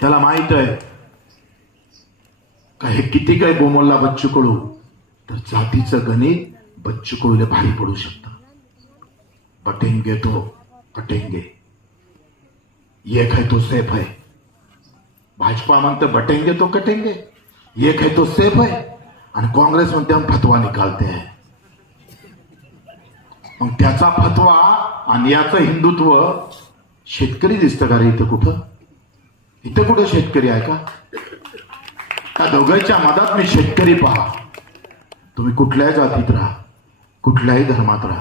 त्याला माहीत आहे. का हे किती काय बोमलला बच्चू कडू तर जातीचं गणित बच्चू कडूला भारी पडू शकतं. बटेंगे तो कटेंगे एक है तो सेफ है. भाजपा म्हणते बटेंगे तो कटेंगे. एक है तो सेफ है. आणि काँग्रेस म्हणते हम फतवा निकालते है. मग त्याचा फतवा आणि याचं हिंदुत्व शेतकरी दिसतं का रे इथं कुठं? इथं कुठं शेतकरी आहे का? त्या दोघांच्या मधात मी शेतकरी पहा. तुम्ही कुठल्याही जातीत राहा कुठल्याही धर्मात राहा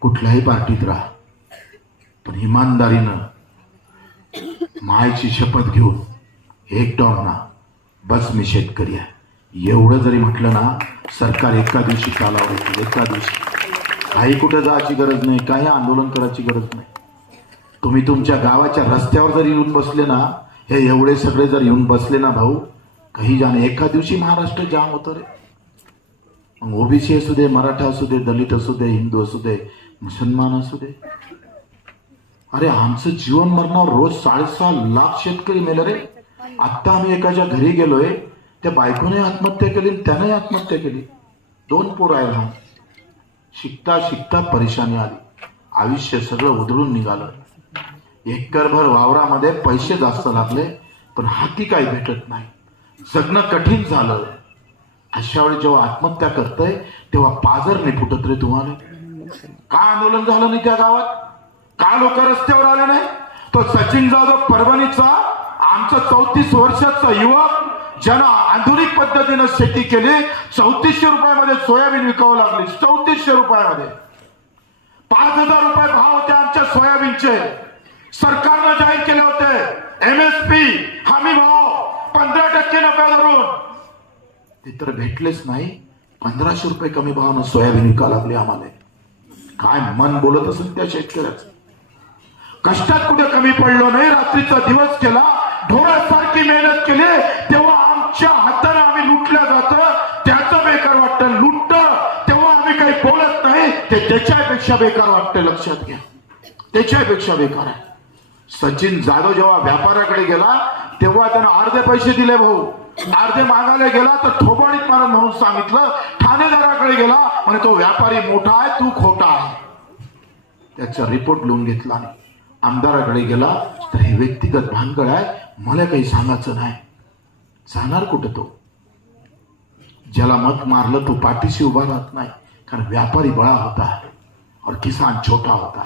कुठल्याही पार्टीत राहा. पण इमानदारीनं मायची शपथ घेऊन एक ना बस मी शेतकरी आहे. एवढं जरी म्हटलं ना सरकार एका दिवशी कालावर येतील एका दिवशी. काही कुठं जायची गरज नाही काही आंदोलन करायची गरज नाही. तुम्ही तुमच्या गावाच्या रस्त्यावर जरी येऊन बसले ना हे एवढे सगळे जर येऊन बसले ना भाऊ काही जाणे एका दिवशी महाराष्ट्र जाम होतं रे. मग ओबीसी असू दे मराठा असू दे दलित असू दे हिंदू असू दे मुसलमान असू दे. अरे आमचं जीवन मरणावर रोज साडेसहा लाख शेतकरी मेले रे. आत्ता आम्ही एकाच्या घरी गेलोय त्या बायकोने आत्महत्या केली त्यानंही त्याने आत्महत्या केली. दोन पोर आहे लहान शिकता शिकता परेशानी आली. आयुष्य सगळं उधळून निघालं. एकरभर वावरामध्ये पैसे जास्त लागले पण हाती काही भेटत नाही. जगणं कठीण झालं. अशा वेळी जेव्हा आत्महत्या करतय तेव्हा पाजर नाही फुटत रे तुम्हाला. का आंदोलन झालं नाही त्या गावात? का लोक रस्त्यावर आले नाही? तो सचिन जाधव परभणीचा आमचा चौतीस वर्षाचा युवक ज्यानं आधुनिक पद्धतीनं शेती केली चौतीसशे रुपयामध्ये सोयाबीन विकावं लागली. चौतीसशे रुपयामध्ये. पाच हजार रुपये भाव होते आमच्या सोयाबीनचे. सरकारनं जाहीर केले होते. एमएसपी हमी भाव पंधरा टक्के नफ्या धरून ते तर भेटलेच नाही. पंधराशे रुपये कमी भावानं सोयाबीन विकावं लागले आम्हाला. काय मन बोलत असेल त्या शेतकऱ्याचं? कष्टात कुठे कमी पडलो नाही? रात्रीचा दिवस केला ढोरासारखी मेहनत केली तेव्हा आमच्या हाताने आम्ही लुटल्या जातं. त्याचं बेकार वाटतं. लुटत. तेव्हा आम्ही काही बोलत नाही. ते त्याच्यापेक्षा बेकार वाटतं लक्षात घ्या. त्याच्यापेक्षा बेकार आहे. सचिन जाधव जेव्हा व्यापाऱ्याकडे गेला तेव्हा त्यानं अर्धे पैसे दिले भाऊ. अर्धे मागायला गेला तर थोबाडीत मारून म्हणून सांगितलं ठाणेदाराकडे गेला म्हणे तो व्यापारी मोठा आहे तू खोटा आहे. त्याचा रिपोर्ट लिहून घेतला आमदाराकडे गेला तर हे व्यक्तिगत भानगड आहे मला काही सांगायचं नाही. जाणार कुठं तो? ज्याला मत मारलं तो पाठीशी उभा राहत नाही कारण व्यापारी बळा होता और किसान छोटा होता.